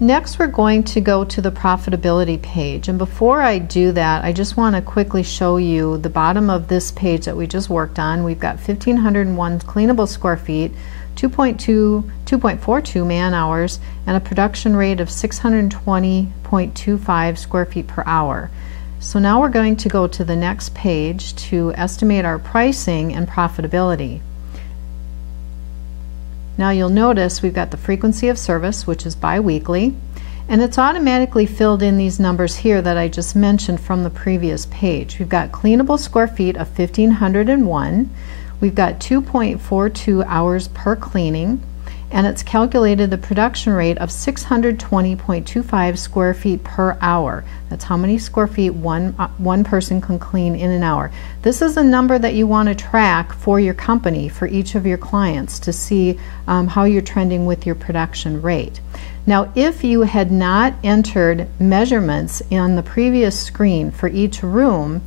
Next, we're going to go to the profitability page, and before I do that, I just want to quickly show you the bottom of this page that we just worked on. We've got 1,501 cleanable square feet, 2.42 man hours, and a production rate of 620.25 square feet per hour. So now we're going to go to the next page to estimate our pricing and profitability. Now you'll notice we've got the frequency of service, which is bi-weekly, and it's automatically filled in these numbers here that I just mentioned from the previous page. We've got cleanable square feet of 1,501. We've got 2.42 hours per cleaning, and it's calculated the production rate of 620.25 square feet per hour. That's how many square feet one person can clean in an hour. This is a number that you want to track for your company, for each of your clients, to see how you're trending with your production rate. Now, if you had not entered measurements on the previous screen for each room,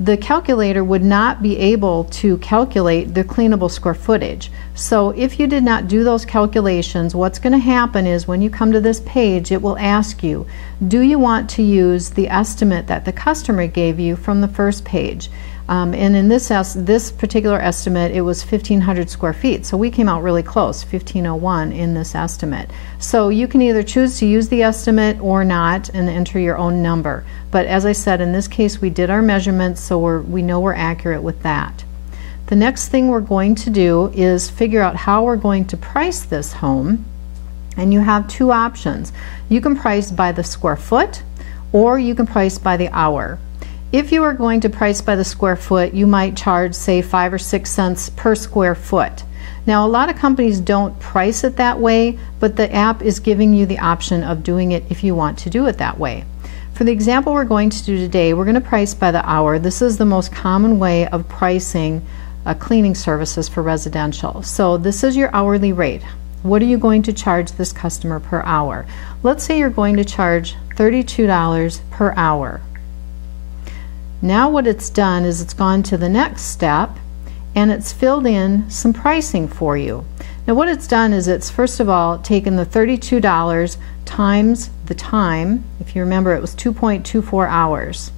the calculator would not be able to calculate the cleanable square footage. So if you did not do those calculations, what's going to happen is when you come to this page, it will ask you, do you want to use the estimate that the customer gave you from the first page? And in this particular estimate, it was 1,500 square feet. So we came out really close, 1,501 in this estimate. So you can either choose to use the estimate or not and enter your own number. But as I said, in this case, we did our measurements, so we know we're accurate with that. The next thing we're going to do is figure out how we're going to price this home. And you have two options. You can price by the square foot, or you can price by the hour. If you are going to price by the square foot, you might charge, say, 5 or 6 cents per square foot. Now, a lot of companies don't price it that way, but the app is giving you the option of doing it if you want to do it that way. For the example we're going to do today, we're going to price by the hour. This is the most common way of pricing cleaning services for residential. So this is your hourly rate. What are you going to charge this customer per hour? Let's say you're going to charge $32 per hour. Now what it's done is it's gone to the next step and it's filled in some pricing for you. Now what it's done is it's first of all taken the $32 times the time. If you remember, it was 2.24 hours.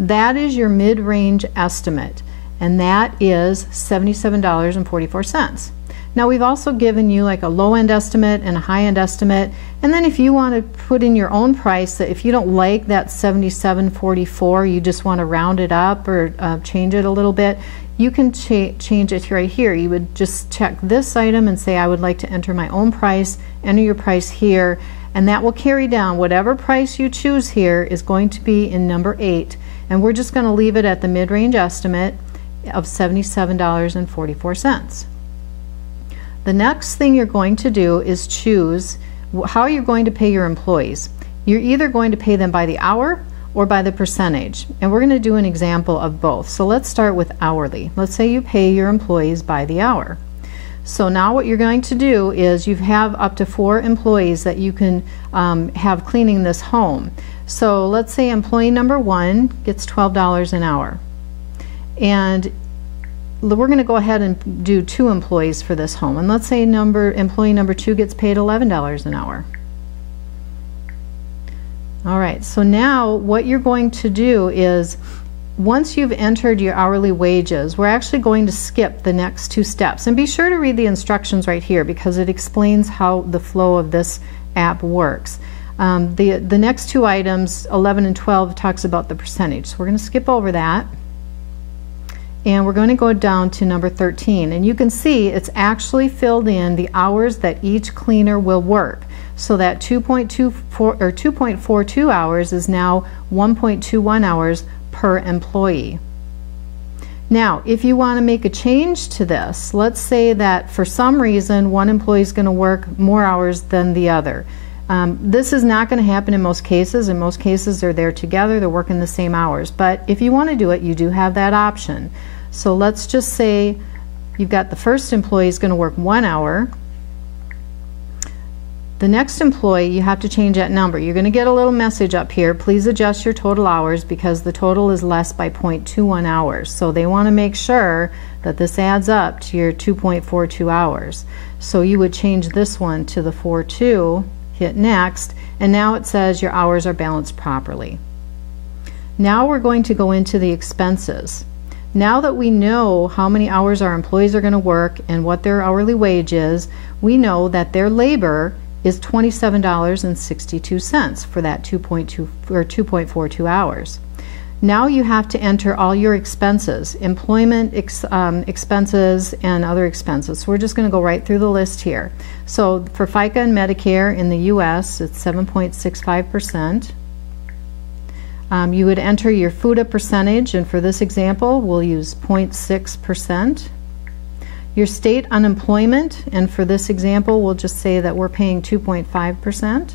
That is your mid-range estimate, and that is $77.44. Now we've also given you like a low-end estimate and a high-end estimate, and then if you want to put in your own price, that if you don't like that $77.44, you just want to round it up or change it a little bit, you can change it right here. You would just check this item and say, I would like to enter my own price, enter your price here, and that will carry down whatever price you choose here is going to be in number 8, and we're just going to leave it at the mid-range estimate of $77.44. The next thing you're going to do is choose how you're going to pay your employees. You're either going to pay them by the hour or by the percentage, and we're going to do an example of both. So let's start with hourly. Let's say you pay your employees by the hour. So now what you're going to do is you have up to 4 employees that you can have cleaning this home. So let's say employee number 1 gets $12 an hour, and we're going to go ahead and do 2 employees for this home, and let's say employee number 2 gets paid $11 an hour. Alright, so now what you're going to do is, once you've entered your hourly wages, we're actually going to skip the next 2 steps, and be sure to read the instructions right here because it explains how the flow of this app works. The next 2 items, 11 and 12, talks about the percentage, so we're going to skip over that. And we're going to go down to number 13, and you can see it's actually filled in the hours that each cleaner will work. So that 2.42 hours is now 1.21 hours per employee. Now, if you want to make a change to this, let's say that for some reason one employee is going to work more hours than the other. This is not going to happen in most cases. In most cases they're there together, they're working the same hours. But if you want to do it, you do have that option. So let's just say you've got the first employee is going to work 1 hour. The next employee, you have to change that number. You're going to get a little message up here. Please adjust your total hours because the total is less by 0.21 hours. So they want to make sure that this adds up to your 2.42 hours. So you would change this one to the 4.2, hit next, and now it says your hours are balanced properly. Now we're going to go into the expenses. Now that we know how many hours our employees are going to work and what their hourly wage is, we know that their labor is $27.62 for that 2.2 or 2.42 hours. Now you have to enter all your expenses, employment expenses and other expenses. So we're just going to go right through the list here. So for FICA and Medicare in the U.S., it's 7.65%. You would enter your FUTA percentage, and for this example, we'll use 0.6%. Your state unemployment, and for this example, we'll just say that we're paying 2.5%.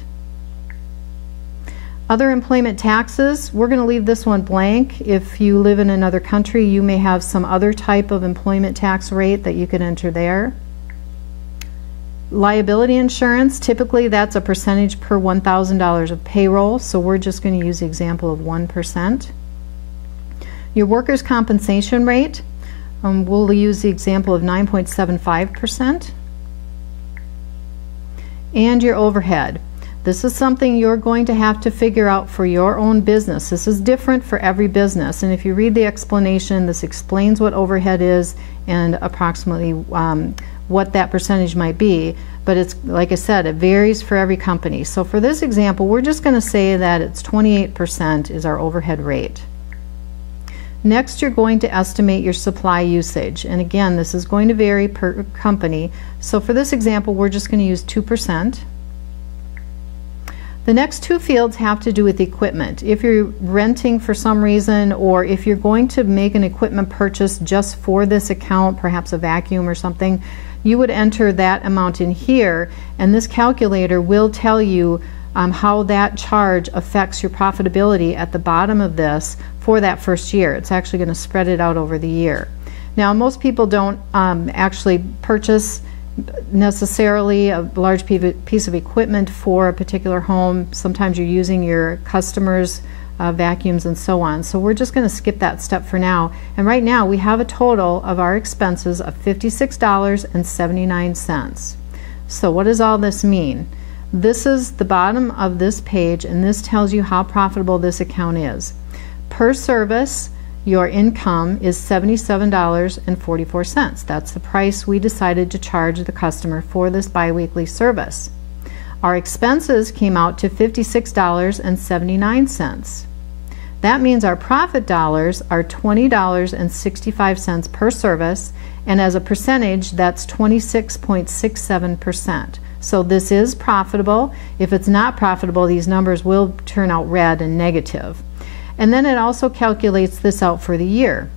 Other employment taxes, we're going to leave this one blank. If you live in another country, you may have some other type of employment tax rate that you could enter there. Liability insurance, typically that's a percentage per $1,000 of payroll, so we're just going to use the example of 1%. Your workers' compensation rate, we'll use the example of 9.75%. And your overhead. This is something you're going to have to figure out for your own business. This is different for every business, and if you read the explanation, this explains what overhead is and approximately what that percentage might be, but it's, like I said, it varies for every company. So for this example, we're just going to say that it's 28% is our overhead rate. Next, you're going to estimate your supply usage, and again, this is going to vary per company. So for this example, we're just going to use 2%. The next two fields have to do with equipment. If you're renting for some reason, or if you're going to make an equipment purchase just for this account, perhaps a vacuum or something, you would enter that amount in here, and this calculator will tell you how that charge affects your profitability at the bottom of this for that first year. It's actually going to spread it out over the year. Now, most people don't actually purchase necessarily a large piece of equipment for a particular home. Sometimes you're using your customers' vacuums and so on. So we're just going to skip that step for now. And right now we have a total of our expenses of $56.79. So what does all this mean? This is the bottom of this page, and this tells you how profitable this account is. Per service, your income is $77.44. That's the price we decided to charge the customer for this biweekly service. Our expenses came out to $56.79. That means our profit dollars are $20.65 per service, and as a percentage, that's 26.67%. So this is profitable. If it's not profitable, these numbers will turn out red and negative. And then it also calculates this out for the year.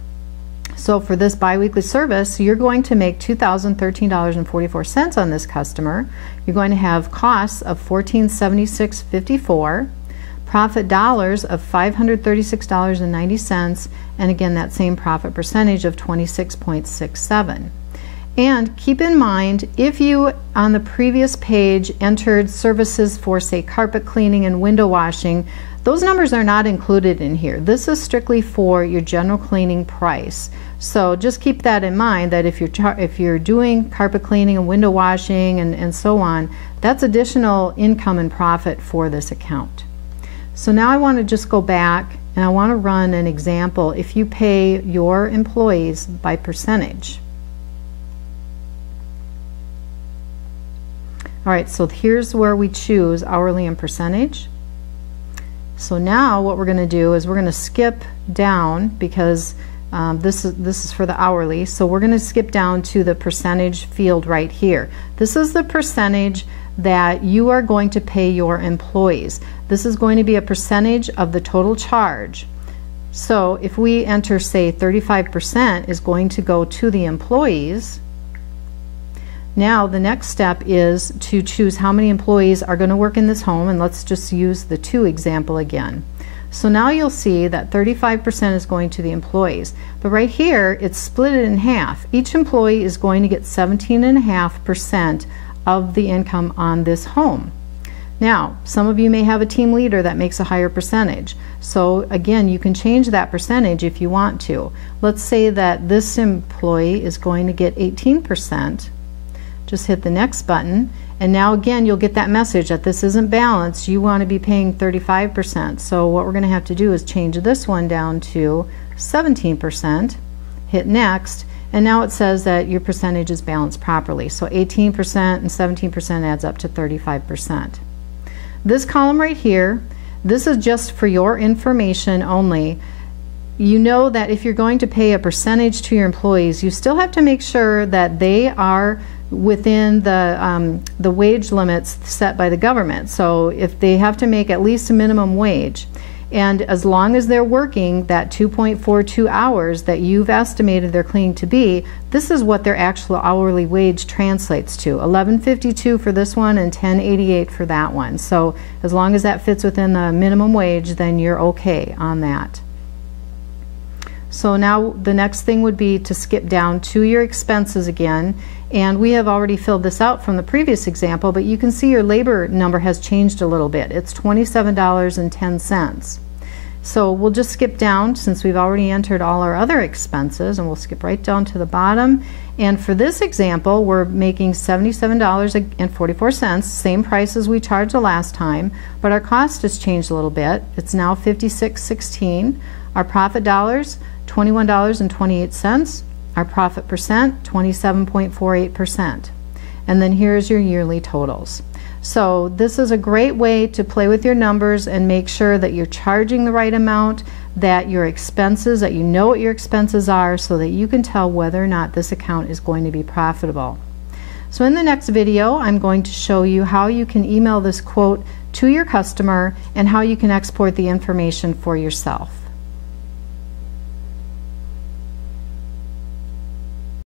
So for this biweekly service, you're going to make $2,013.44 on this customer. You're going to have costs of $1,476.54, profit dollars of $536.90, and again that same profit percentage of 26.67. And keep in mind, if you on the previous page entered services for, say, carpet cleaning and window washing, those numbers are not included in here. This is strictly for your general cleaning price. So just keep that in mind, that if you're doing carpet cleaning and window washing and so on, that's additional income and profit for this account. So now I want to just go back and I want to run an example if you pay your employees by percentage. All right, so here's where we choose hourly and percentage. So now what we're going to do is we're going to skip down, because this is for the hourly, so we're going to skip down to the percentage field right here. This is the percentage that you are going to pay your employees. This is going to be a percentage of the total charge. So if we enter, say, 35% is going to go to the employees. Now the next step is to choose how many employees are going to work in this home, and let's just use the 2 example again. So now you'll see that 35% is going to the employees, but right here it's split it in half. Each employee is going to get 17.5% of the income on this home. Now, some of you may have a team leader that makes a higher percentage. So again, you can change that percentage if you want to. Let's say that this employee is going to get 18%. Just hit the next button, And now again, you'll get that message that this isn't balanced. You want to be paying 35%. So what we're going to have to do is change this one down to 17%, hit next, and now it says that your percentage is balanced properly. So 18% and 17% adds up to 35%. This column right here, this is just for your information only. You know that if you're going to pay a percentage to your employees, you still have to make sure that they are within the wage limits set by the government. So if they have to make at least a minimum wage, and as long as they're working that 2.42 hours that you've estimated their cleaning to be, this is what their actual hourly wage translates to. $11.52 for this one and $10.88 for that one. So as long as that fits within the minimum wage, then you're okay on that. So now the next thing would be to skip down to your expenses again, and we have already filled this out from the previous example, but you can see your labor number has changed a little bit. It's $27.10. So we'll just skip down since we've already entered all our other expenses, and we'll skip right down to the bottom. And for this example, we're making $77.44, same price as we charged the last time, but our cost has changed a little bit. It's now $56.16. Our profit dollars, $21.28. Our profit percent, 27.48%. And then here's your yearly totals. So this is a great way to play with your numbers and make sure that you're charging the right amount, that your expenses, that you know what your expenses are, so that you can tell whether or not this account is going to be profitable. So in the next video, I'm going to show you how you can email this quote to your customer and how you can export the information for yourself.